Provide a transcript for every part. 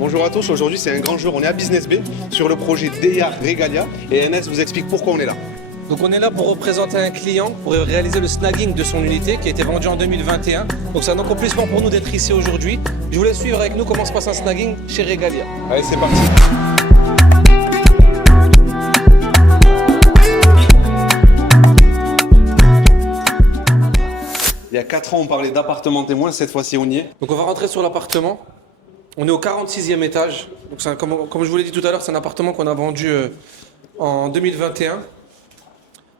Bonjour à tous, aujourd'hui c'est un grand jour, on est à Business Bay sur le projet DEA Regalia et NS vous explique pourquoi on est là. Donc on est là pour représenter un client, pour réaliser le snagging de son unité qui a été vendue en 2021. Donc c'est un accomplissement pour nous d'être ici aujourd'hui. Je vous laisse suivre avec nous comment se passe un snagging chez Regalia. Allez, c'est parti. Il y a 4 ans on parlait d'appartement témoin, cette fois-ci on y est. Donc on va rentrer sur l'appartement. On est au 46e étage. Donc comme je vous l'ai dit tout à l'heure, c'est un appartement qu'on a vendu en 2021.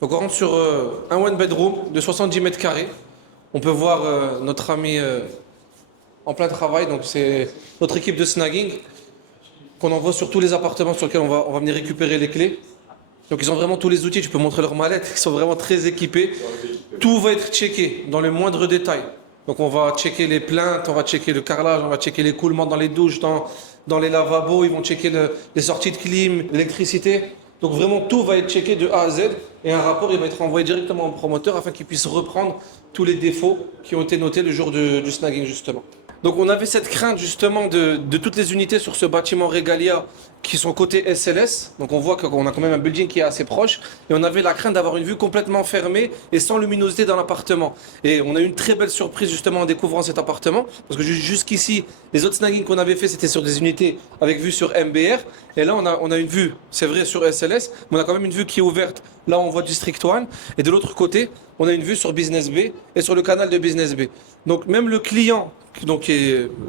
Donc on rentre sur un one bedroom de 70 mètres carrés. On peut voir notre ami en plein travail. Donc c'est notre équipe de snagging qu'on envoie sur tous les appartements sur lesquels on va venir récupérer les clés. Donc ils ont vraiment tous les outils. Tu peux montrer leur mallette. Ils sont vraiment très équipés. Tout va être checké dans le moindre détail. Donc on va checker les plaintes, on va checker le carrelage, on va checker l'écoulement dans les douches, dans les lavabos. Ils vont checker les sorties de clim, l'électricité. Donc vraiment tout va être checké de A à Z et un rapport il va être envoyé directement au promoteur afin qu'il puisse reprendre tous les défauts qui ont été notés le jour du snagging justement. Donc on avait cette crainte justement de toutes les unités sur ce bâtiment Regalia qui sont côté SLS. Donc on voit qu'on a quand même un building qui est assez proche et on avait la crainte d'avoir une vue complètement fermée et sans luminosité dans l'appartement. Et on a eu une très belle surprise justement en découvrant cet appartement parce que jusqu'ici les autres snagging qu'on avait fait c'était sur des unités avec vue sur MBR et là on a une vue, c'est vrai sur SLS, mais on a quand même une vue qui est ouverte. Là on voit District 1 et de l'autre côté on a une vue sur Business Bay et sur le canal de Business Bay. Donc même le client, donc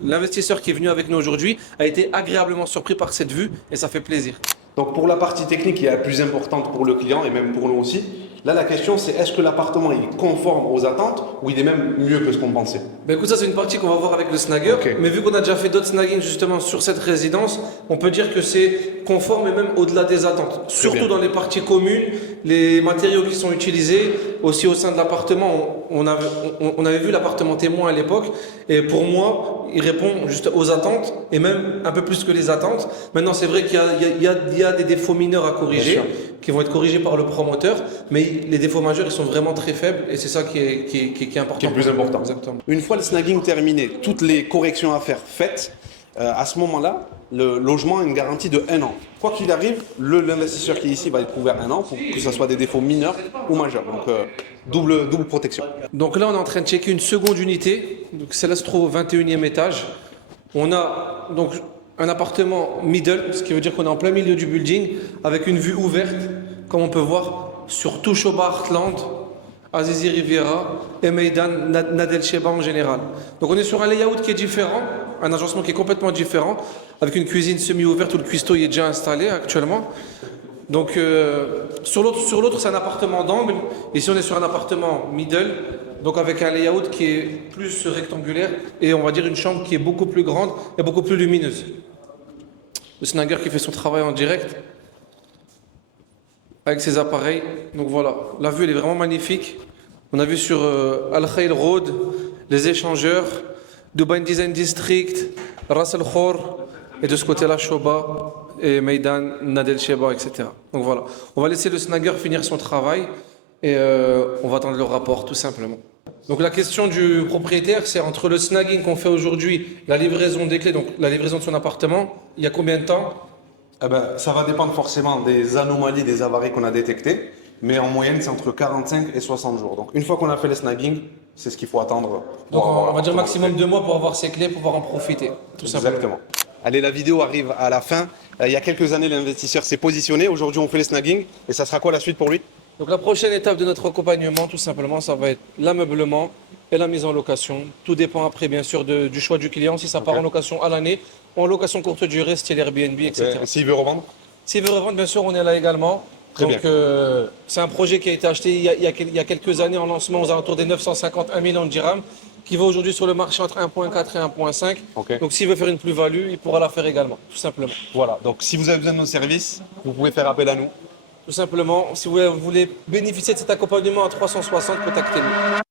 l'investisseur qui est venu avec nous aujourd'hui, a été agréablement surpris par cette vue et ça fait plaisir. Donc pour la partie technique qui est la plus importante pour le client et même pour nous aussi, là la question c'est est-ce que l'appartement est conforme aux attentes ou il est même mieux que ce qu'on pensait? Ben écoute, ça c'est une partie qu'on va voir avec le snagger, Okay. Mais vu qu'on a déjà fait d'autres snagging justement sur cette résidence, on peut dire que c'est conforme et même au-delà des attentes. Surtout dans les parties communes, les matériaux qui sont utilisés, aussi au sein de l'appartement, on avait vu l'appartement témoin à l'époque et pour moi, il répond juste aux attentes et même un peu plus que les attentes. Maintenant c'est vrai qu'il y a des défauts mineurs à corriger qui vont être corrigés par le promoteur, mais les défauts majeurs ils sont vraiment très faibles et c'est ça qui est important. Qui est le plus important. Exactement. Une fois le snagging terminé, toutes les corrections à faire faites, à ce moment-là, le logement a une garantie de 1 an. Quoi qu'il arrive, l'investisseur qui est ici va être couvert 1 an pour que ce soit des défauts mineurs ou majeurs. Donc double protection. Donc là on est en train de checker une seconde unité, donc celle-là se trouve au 21e étage. On a donc un appartement middle, ce qui veut dire qu'on est en plein milieu du building, avec une vue ouverte, comme on peut voir, sur tout Shoba Heartland, Azizi Riviera et Meydan Nadel Sheba en général. Donc on est sur un layout qui est différent, un agencement qui est complètement différent, avec une cuisine semi-ouverte où le cuistot y est déjà installé actuellement. Donc sur l'autre c'est un appartement d'angle, ici on est sur un appartement middle, donc avec un layout qui est plus rectangulaire et on va dire une chambre qui est beaucoup plus grande et beaucoup plus lumineuse. Le snagger qui fait son travail en direct avec ses appareils. Donc voilà, la vue elle est vraiment magnifique. On a vu sur Al Khail Road, les échangeurs, Dubai Design District, Ras Al Khor et de ce côté-là Shoba et Meydan Nadel Sheba, etc. Donc voilà, on va laisser le snagger finir son travail et on va attendre le rapport tout simplement. Donc la question du propriétaire, c'est entre le snagging qu'on fait aujourd'hui, la livraison des clés, donc la livraison de son appartement, il y a combien de temps? Eh ben, ça va dépendre forcément des anomalies, des avaries qu'on a détectées, mais en moyenne c'est entre 45 et 60 jours. Donc une fois qu'on a fait le snagging, c'est ce qu'il faut attendre. Donc on va dire maximum 2 mois pour avoir ses clés, pour pouvoir en profiter, tout simplement. Exactement. Allez, la vidéo arrive à la fin. Il y a quelques années, l'investisseur s'est positionné. Aujourd'hui, on fait le snagging. Et ça sera quoi la suite pour lui? Donc la prochaine étape de notre accompagnement, tout simplement, ça va être l'ameublement et la mise en location. Tout dépend après, bien sûr, du choix du client. Si ça part en location à l'année, ou en location courte durée, style Airbnb, etc. S'il veut revendre? S'il veut revendre, bien sûr, on est là également. Très Donc c'est un projet qui a été acheté il y a quelques années en lancement aux alentours des 950 millions de dirhams, qui va aujourd'hui sur le marché entre 1,4 et 1,5. Okay. Donc s'il veut faire une plus-value, il pourra la faire également, tout simplement. Voilà, donc si vous avez besoin de nos services, vous pouvez faire appel à nous. Tout simplement, si vous voulez bénéficier de cet accompagnement à 360, contactez-nous.